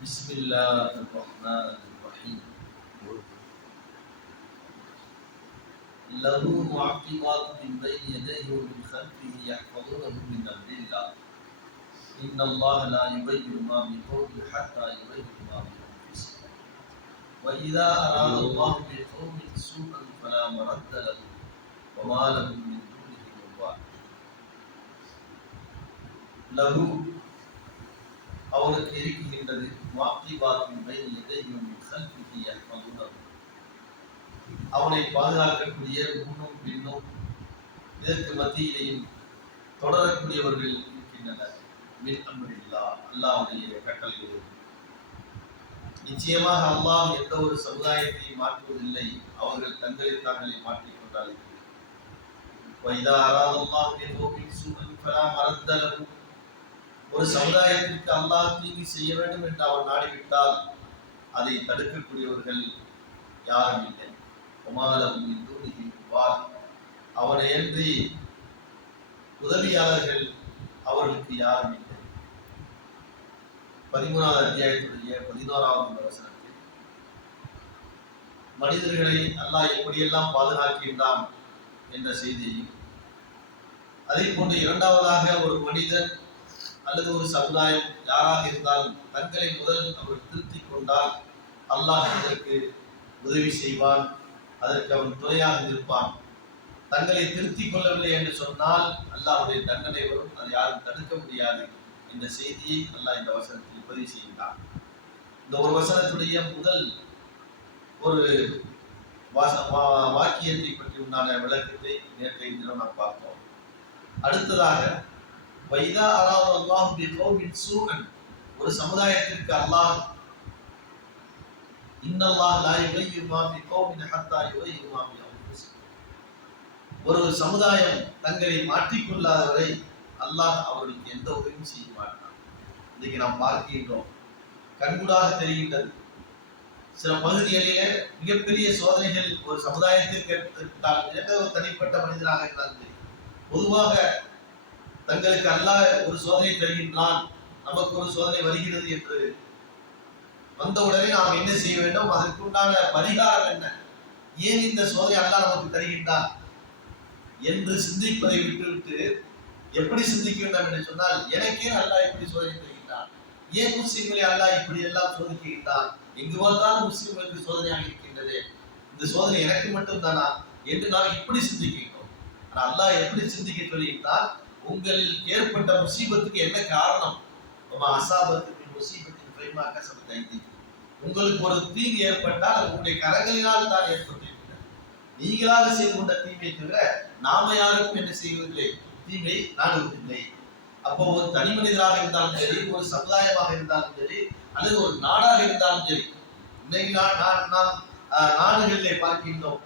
بسم الله الرحمن الرحيم. له معقبات من بين يديه ومن خلفه يحفظونه من امر الله ان الله لا يغير ما بقوم حتى يغيروا ما بانفسهم واذا اراد الله بقوم سوءا فلا مرد له وما لهم من دونه من وال. له அவனுக்கு இருக்கின்றது மாக்கிபாத்தின் பைன் எதையும் கல்விக்கு யஹ்ஃபதுனஹு, அவனை பாதுகாக்கக்கூடிய முன்னும் பின்னும் இதற்கு மத்தியிலேயும் தொடரக்கூடியவர்கள் இருக்கின்றனர். மின் அம்ரில்லாஹ், அல்லாஹ்வுடைய கட்டளைகள். நிச்சயமாக அல்லாஹ் எந்த ஒரு சமுதாயத்தை மாற்றுவதில்லை, அவர்கள் தங்களை தாங்களே மாற்றிக் கொண்டார்கள். வைதா அராதல்லாஹு பிகௌமின் சூஅன் ஃபலா மரத்த லஹு, ஒரு சமுதாயத்திற்கு அல்லாஹ் தீங்கு செய்ய வேண்டும் என்று அவன் நாடிவிட்டால் அதை தடுக்கக்கூடியவர்கள் யாரும் இல்லை. அவனை அன்றி உதவியாளர்கள் அவர்களுக்கு யாரும் இல்லை. 13வது அத்தியாயத்துடைய 11வது வசனத்தில் மனிதர்களை அல்லாஹ் எப்படியெல்லாம் பாதுகாக்கின்றான் என்ற செய்தியையும், அதே போன்று இரண்டாவதாக ஒரு மனிதன் அல்லது ஒரு சமுதாயம் யாராக இருந்தாலும் தங்களை முதல் அவர் திருத்திக் கொண்டால் அல்லாஹ் இதற்கு உதவி செய்வான், அதற்கு அவன் துணையாக இருப்பான். தங்களை திருத்திக் கொள்ளவில்லை என்று சொன்னால் அல்லாஹ்வுடைய தண்டனை வரும், அதை யாரும் தடுக்க முடியாது என்ற செய்தியை அல்லாஹ் இந்த வசனத்தில் பதிவு செய்கிறான். இந்த ஒரு வசனத்துடைய முதல் ஒரு வாக்கியத்தை பற்றி உண்டான விளக்கத்தை நேற்றைய தினம் நாம் பார்த்தோம். அடுத்ததாக வைதா அராதல்லாஹு பிகௌமின் சூஅன், ஒரு சமுதாயத்திற்கு அல்லாஹ் இன்னல்லாஹ் லா யுகையிரு மா பிகௌமின் ஹத்தா யுகையிரு மா பிஅன்ஃபுஸிஹிம், ஒரு சமுதாயம் தங்களை மாற்றிக்கொள்ளாதவரை அல்லாஹ் அவர்களுக்கு எந்த உதவியும் செய்ய மாட்டான். இன்றைக்கு நாம் பார்க்கின்றோம், கண்கூடாக தெரிகின்றது. சில பகுதிகளிலே மிகப்பெரிய சோதனைகள் ஒரு சமுதாயத்திற்கு ஏற்பட்டால், எந்த ஒரு தனிப்பட்ட மனிதனாக இருந்தாலும் சரி, பொதுவாக தங்களுக்கு அல்லாஹ் ஒரு சோதனை தருகின்றான், நமக்கு ஒரு சோதனை வருகிறது என்று வந்தவுடனே நாம் என்ன செய்ய வேண்டும், அதற்குண்டான பரிகாரம் என்ன, ஏன் இந்த சோதனை அல்லாஹ் நமக்கு தருகின்றான் என்று சிந்திப்பதை விட்டுவிட்டு எப்படி சிந்திக்க வேண்டும் என்று சொன்னால், எனக்கே அல்லாஹ் இப்படி சோதனை தருகின்றான், ஏன் முஸ்லிம்களை அல்லாஹ் இப்படி எல்லாம் சோதிக்கின்றான், எங்கு பார்த்தாலும் முஸ்லிம்களுக்கு சோதனையாக இருக்கின்றது, இந்த சோதனை எனக்கு மட்டும் தானா என்று நாம் இப்படி சிந்திக்கின்றோம். ஆனால் அல்லாஹ் எப்படி சிந்திக்க சொல்கின்றான், உங்களில் ஏற்பட்ட முசீபத்துக்கு என்ன காரணம், உங்களுக்கு ஒரு தீங்கு ஏற்பட்டால் அது உங்களுடைய கரங்களினால் தான் ஏற்பட்டிருக்கிறது, நீங்களாக செய்து கொண்ட தீமை தவிர நாம யாருக்கும் என்ன செய்வதில்லை, தீமை நாடுவதில்லை. அப்போ ஒரு தனி மனிதராக இருந்தாலும் சரி, ஒரு சமுதாயமாக இருந்தாலும் சரி, அல்லது ஒரு நாடாக இருந்தாலும் சரி, இன்னைக்கு நாம் நாடுகளிலே பார்க்கின்றோம்,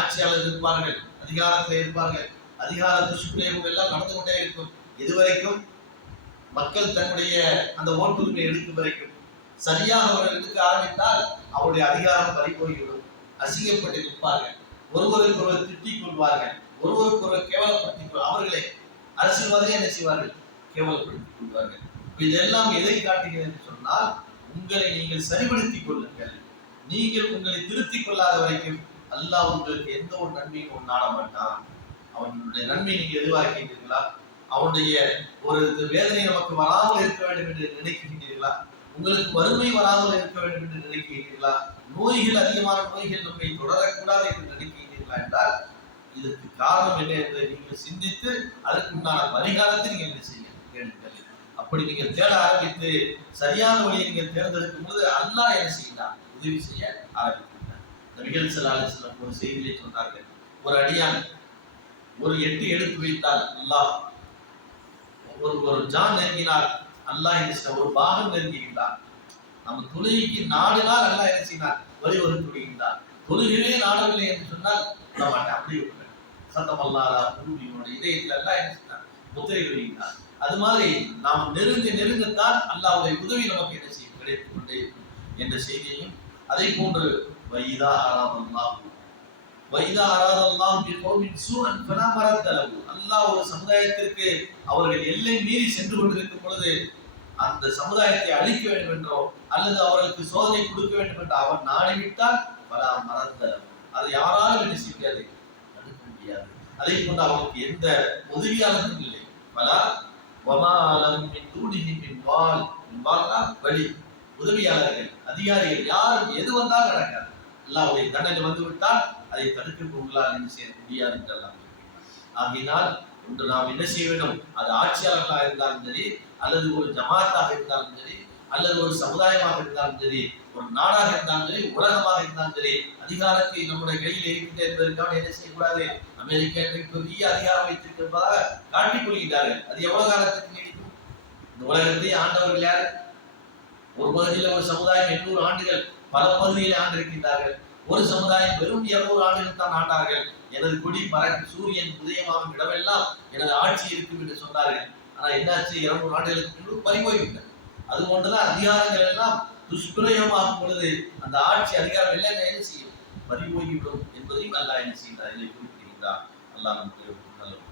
ஆட்சியாளர் இருப்பார்கள், அதிகாரத்தில் இருப்பார்கள், அதிகாரத்து சுப்ரீம் எல்லாம் நடந்து கொண்டே இருக்கும். இதுவரைக்கும் மக்கள் தன்னுடைய அந்த ஓட்டுரிமை எடுக்கும் வரைக்கும் சரியாக அவர்கள் எடுக்க ஆரம்பித்தால் அவருடைய அதிகாரம் பறிபோய்விடும், அசிங்கப்பட்டு நிற்பார்கள், ஒருவருக்கு ஒருவர் திட்டிக் கொள்வார்கள், ஒருவருக்கு ஒருவர் கேவலப்படுத்திக் அவர்களை அரசியல்வாதிகள் என்ன செய்வார்கள், கேவலப்படுத்திக் கொள்வார்கள். இதெல்லாம் எதை காட்டுகிறது என்று சொன்னால், உங்களை நீங்கள் சரிபடுத்திக் கொள்ளுங்கள், நீங்கள் உங்களை திருத்திக் கொள்ளாத வரைக்கும் அல்லாஹ் உங்களுக்கு எந்த ஒரு நன்மையும் நாட மாட்டான். அவனுடைய நன்மை நீங்க எதிர்பார்க்கின்றீர்களா, அவனுடைய ஒரு வேதனை நமக்கு வராமல் இருக்க வேண்டும் என்று நினைக்கின்றீர்களா, உங்களுக்கு வறுமை வராமல் இருக்க வேண்டும் என்று நினைக்கின்றீர்களா, நோய்கள் அதிகமான நோய்கள் நம்மை தொடரக்கூடாது என்று நினைக்கின்றீர்களா என்றால் இதற்கு காரணம் என்ன என்று நீங்கள் சிந்தித்து அதற்கு உண்டான பரிகாரத்தை நீங்கள் என்ன செய்ய கேளுங்கள். அப்படி நீங்கள் தேட ஆரம்பித்து சரியான வழியை நீங்கள் தேர்ந்தெடுக்கும் போது அல்லாஹ் என்ன செய்யலாம், உதவி செய்ய ஆரம்பிக்கின்றார். நபிகள் ஸல்லல்லாஹு அலைஹி வஸல்லம் ஒரு செய்தியை சொன்னார்கள், ஒரு அடியான் ஒரு 8 எடுத்து வைத்தால் அல்லாஹ் ஒரு ஜான் நெருங்கினார், அல்லாஹ் என்ன ஒரு பாகம் நெருங்குகின்றார். நம்ம தொழுகைக்கு நாடினால் அல்லாஹ் என்ன செய்யினார், வழிவகுத்து விடுகின்றார். தொழுகையே நாடவில்லை என்று சொன்னால் மாட்டேன், அப்படி சத்தம் அல்லாஹ் குருவியோட இதயத்தில் அல்லாஹ் என்ன செய்யினார், முத்திரை விடுகின்றார். அது மாதிரி நாம் நெருங்கத்தான் அல்லாஹ்வுடைய உதவி நமக்கு என்ன செய்யும், கிடைத்துக் கொண்டே இருக்கும் என்ற செய்தியையும், அதை போன்று வைதா அராதல்லாஹு வைதா அராதல்லாஹு பிகௌமின் சூஅன் ஃபலா மரத்த லஹு, அல்லாஹ் ஒரு சமுதாயத்திற்கு அவர்கள் எல்லை மீறி சென்று கொண்டிருக்கும் பொழுது அந்த சமுதாயத்தை அழிக்க வேண்டும் என்றோ அல்லது அவர்களுக்கு சோதனை கொடுக்க வேண்டும் என்று அவர் நாடிவிட்டால் பல மறந்த அதை யாராலும் என்ன செய்ய முடியாது, தடுக்க முடியாது. அதை கொண்டு அவருக்கு எந்த உதவியாளரும் இல்லை. பல வமாலம் வழி உதவியாளர்கள் உதவியாளர்கள் யாரும் எது வந்தாலும் நடக்காது. அல்லாஹ்வுடைய தண்டனை வந்து விட்டால் அதை தடுக்க உங்களால் என்ன செய்ய முடியாது என்றெல்லாம். ஆகினால் ஒன்று நாம் என்ன செய்ய வேண்டும், அது ஆட்சியாளர்களாக இருந்தாலும் சரி, அல்லது ஒரு ஜமாத்தாக இருந்தாலும் சரி, அல்லது ஒரு சமுதாயமாக இருந்தாலும் சரி, ஒரு நாடாக இருந்தாலும் சரி, உலகமாக இருந்தாலும் சரி, அதிகாரத்தை நம்முடைய கையில் இருக்கிறது என்பதற்காக என்ன செய்யக்கூடாது. அமெரிக்கா பெரிய அதிகாரம் வைத்திருப்பதாக காட்டிக் கொள்கிறார்கள். அது எவ்வளவு காலத்துக்கு நீடிக்கும்? இந்த உலகத்தை ஆண்டவர்கள் யார்? ஒரு பகுதியில் ஒரு சமுதாயம் 800 ஆண்டுகள் பல பகுதிகளை ஆண்டிருக்கின்றார்கள். ஒரு சமுதாயம் வெறும் 200 ஆண்டுகள் தான் ஆண்டார்கள். எனது கொடி பறக்கும், சூரியன் உதயமாகும் இடமெல்லாம் எனது ஆட்சி இருக்கும் என்று சொன்னார்கள். ஆனா என்னாச்சு? 200 ஆண்டுகளுக்கு முன்பு பறிபோய்விட்டது. அது போன்றுதான் அதிகாரங்கள் எல்லாம் துஷ்பிரயோகமாகும் பொழுது அந்த ஆட்சி அதிகாரம் எல்லாம் என்ன செய்யும்? பறிபோய்விடும் என்பதையும் அல்லாஹ் என்ன செய்கிறார், இதை குறிப்பிடுகின்றார். அல்லாஹ் நமக்கு நல்லது.